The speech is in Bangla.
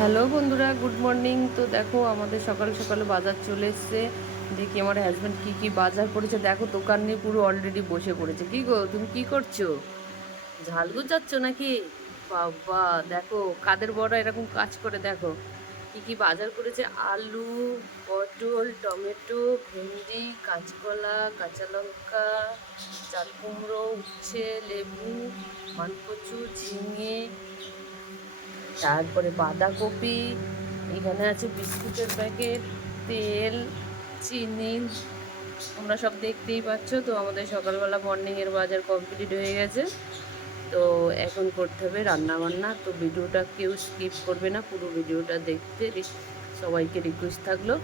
হ্যালো বন্ধুরা, গুড মর্নিং। তো দেখো আমাদের সকাল সকালে বাজার চলে এসছে। দেখি আমার হাজব্যান্ড কি কি বাজার করেছে। দেখো দোকান নিয়ে পুরো অলরেডি বসে পড়েছে। কি গো, তুমি কি করছো? ঝাল গুজাচ্ছ নাকি? বাবা, দেখো কাদের বড় এরকম কাজ করে। দেখো কি কি বাজার করেছে। আলু, পটল, টমেটো, ভেন্ডি, কাঁচকলা, কাঁচা লঙ্কা, চাল কুমড়ো, উচ্ছে, লেবু, মানকচু, ঝিঙে, তারপরে বাঁধাকপি, এখানে আছে বিস্কুটের প্যাকেট, তেল, চিনি। তোমরা সব দেখতেই পাচ্ছ। তো আমাদের সকালবেলা মর্নিংয়ের বাজার কমপ্লিট হয়ে গেছে। তো এখন করতে হবে রান্না বান্না। তো ভিডিওটা কেউ স্কিপ করবে না, পুরো ভিডিওটা দেখতে সবাইকে রিকোয়েস্ট থাকলো।